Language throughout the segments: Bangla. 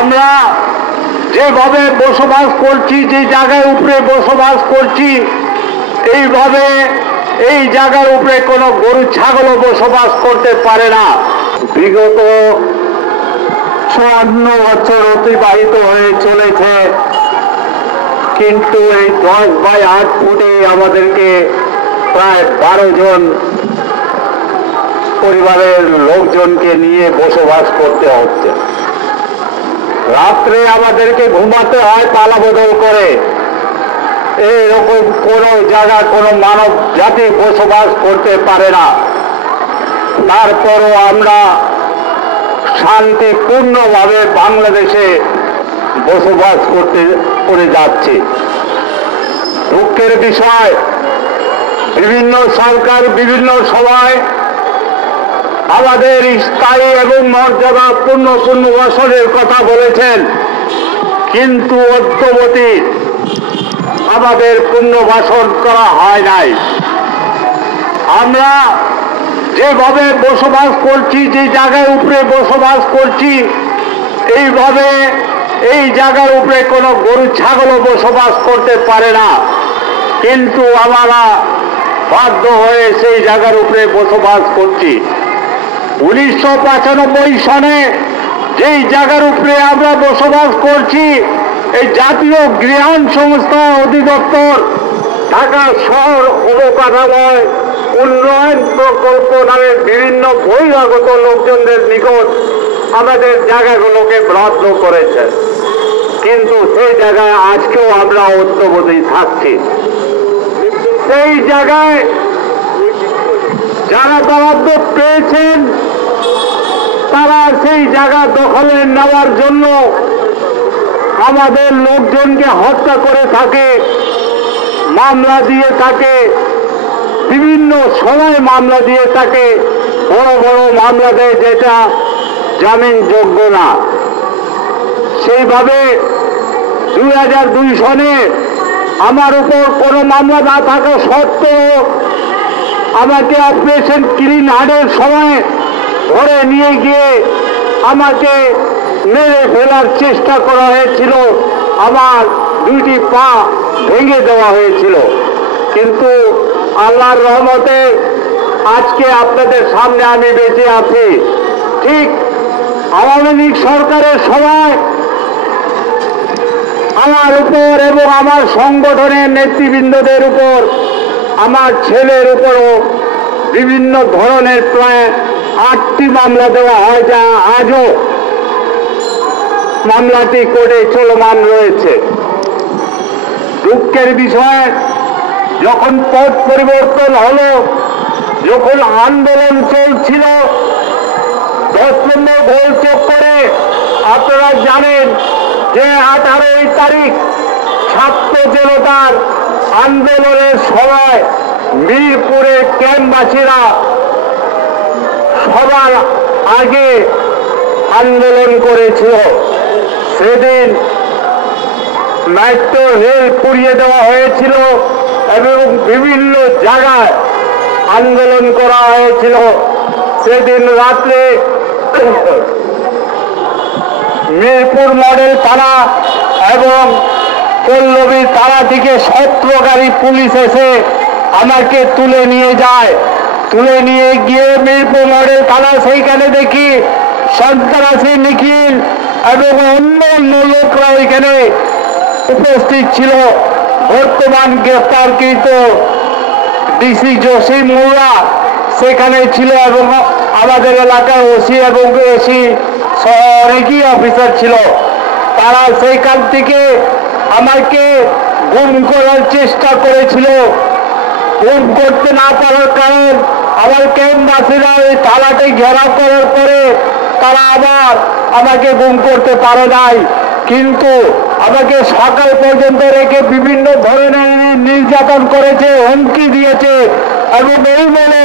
আমরা যেভাবে বসবাস করছি, যে জায়গার উপরে বসবাস করছি, এইভাবে এই জায়গার উপরে কোনো গরু ছাগলও বসবাস করতে পারে না। বিগত 54 বছর অতিবাহিত হয়ে চলেছে, কিন্তু এই 10/8 ফুটে আমাদেরকে প্রায় 12 জন পরিবারের লোকজনকে নিয়ে বসবাস করতে হচ্ছে। রাত্রে আমাদেরকে ঘুমাতে হয় পালা বদল করে। এরকম কোনো জায়গা কোনো মানব জাতি বসবাস করতে পারে না। তারপরও আমরা শান্তিপূর্ণভাবে বাংলাদেশে বসবাস করে যাচ্ছি। দুঃখের বিষয়, বিভিন্ন সরকার বিভিন্ন সময় আমাদের স্থায়ী এবং মর্যাদাপূর্ণ পুনর্বাসনের কথা বলেছেন, কিন্তু অদ্যাবধি আমাদের পুনর্বাসন করা হয় নাই। আমরা যেভাবে বসবাস করছি, যে জায়গার উপরে বসবাস করছি, এইভাবে এই জায়গার উপরে কোনো গরু ছাগলও বসবাস করতে পারে না, কিন্তু আমরা বাধ্য হয়ে সেই জায়গার উপরে বসবাস করছি। 1995 সনে যেই জায়গার উপরে আমরা বসবাস করছি, এই জাতীয় গৃহায়ণ সংস্থা অধিদপ্তর ঢাকা শহর অবকাঠামোয় উন্নয়ন প্রকল্প নামে বিভিন্ন বহিরাগত লোকজনদের নিকট আমাদের জায়গাগুলোকে বরাদ্দ করেছে, কিন্তু সেই জায়গায় আজকেও আমরা অদ্যাবধি থাকছি। সেই জায়গায় যারা বরাদ্দ পেয়েছেন, তারা সেই জায়গা দখলে নেওয়ার জন্য আমাদের লোকজনকে হত্যা করে থাকে, মামলা দিয়ে থাকে, বিভিন্ন সময় মামলা দিয়ে থাকে, বড় বড় মামলা দেয় যেটা জামিনযোগ্য না। সেইভাবে 2002 সনে আমার উপর কোনো মামলা না থাকা সত্ত্বেও আমাকে অপারেশন ক্লিন হার্টের সময় ধরে নিয়ে গিয়ে আমাকে মেরে ফেলার চেষ্টা করা হয়েছিল, আমার 2টি পা ভেঙে দেওয়া হয়েছিল। কিন্তু আল্লাহর রহমতে আজকে আপনাদের সামনে আমি বেঁচে আছি। ঠিক আওয়ামী লীগ সরকারের সময় আমার উপর এবং আমার সংগঠনের নেতৃবৃন্দদের উপর, আমার ছেলের উপরও বিভিন্ন ধরনের প্রায় 8টি মামলা দেওয়া হয়, যা আজও মামলাটি কোর্টে চলমান রয়েছে। দুঃখের বিষয়, যখন পথ পরিবর্তন হলো, যখন আন্দোলন চলছিল 10 নম্বর গোল চত্বরে, আপনারা জানেন যে 18 তারিখ ছাত্র জনতার আন্দোলনের সময় মিরপুরের ক্যাম্পবাসীরা সবার আগে আন্দোলন করেছিল। সেদিন মেট্রো রেল পুড়িয়ে দেওয়া হয়েছিল এবং বিভিন্ন জায়গায় আন্দোলন করা হয়েছিল। সেদিন রাত্রে মিরপুর মডেল থানা এবং পল্লবী থানা থেকে 17 গাড়ি পুলিশ এসে আমাকে তুলে নিয়ে যায়। তুলে নিয়ে গিয়ে মিরপুর মডেল থানা, সেইখানে দেখি সন্ত্রাসী নিখিল এবং অন্য অন্য লোকরা এখানে উপস্থিত ছিল। বর্তমান গ্রেফতারকৃত ডিসি জসিম মোল্লা সেখানে ছিল এবং আমাদের এলাকার ওসি এবং এসি সহ অনেকই অফিসার ছিল। তারা সেইখান থেকে আমাকে গুম করার চেষ্টা করেছিল। গুম করতে না পারার কারণ আমার ক্যাম্পবাসীরা ওই থানাতে ঘেরাও করার পরে তারা আবার আমাকে গুম করতে পারে নাই, কিন্তু আমাকে সকাল পর্যন্ত রেখে বিভিন্ন ধরনের নির্যাতন করেছে, হুমকি দিয়েছে এবং এই বলে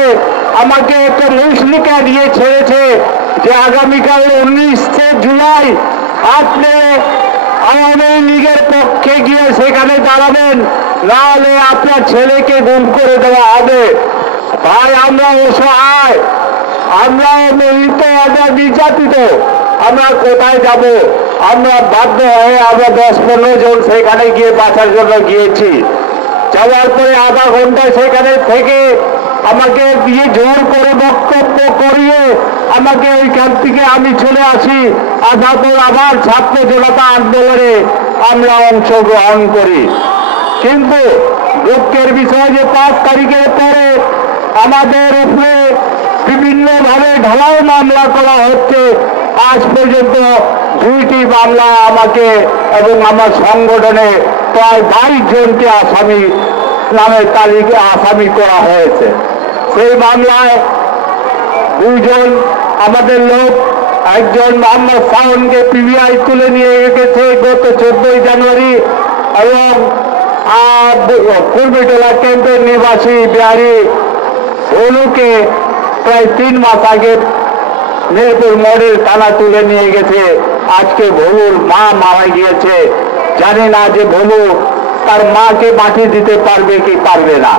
আমাকে একটা মুসলিকা দিয়ে ছেড়েছে যে আগামীকাল 19 জুলাই আপনি আওয়ামী লীগের পক্ষে গিয়ে সেখানে দাঁড়াবেন, নাহলে আপনার ছেলেকে গুম করে দেওয়া হবে। ভাই, আমরা অসহায়, আমরা মৃত, আমরা নির্যাতিত, আমরা কোথায় যাব? আমরা বাধ্য হয়ে আমরা 10-15 জন সেখানে গিয়ে বাঁচার জন্য গিয়েছি। যাওয়ার পরে আধা ঘন্টা সেখানে থেকে আমাকে দিয়ে জোর করে বক্তব্য করিয়ে আমাকে ওইখান থেকে আমি চলে আসি। আসার আবার ছাত্র জনতা আন্দোলনে আমরা অংশগ্রহণ করি। কিন্তু দুঃখের বিষয় যে 5 তারিখের পরে আমাদের উপরে বিভিন্নভাবে ঢালাও মামলা করা হচ্ছে। আজ পর্যন্ত 2টি মামলা আমাকে এবং আমার সংগঠনে প্রায় 22 জনকে আসামি নামের তালিকা আসামি করা হয়েছে। সেই মামলায় 2 জন আমাদের লোক, একজন মোহাম্মদ শাওনকে পিবিআই তুলে নিয়ে গেছে গত 14 জানুয়ারি এবং কুর্মিটোলা ক্যাম্পের নিবাসী বিহারি ভোলুকে প্রায় 3 মাস আগে মেহেরপুর মডেল থানা তুলে নিয়ে গেছে। আজকে ভোলুর মা মারা গিয়েছে, জানি না যে ভোলু তার মাকে বাঁচিয়ে দিতে পারবে কি পারবে না।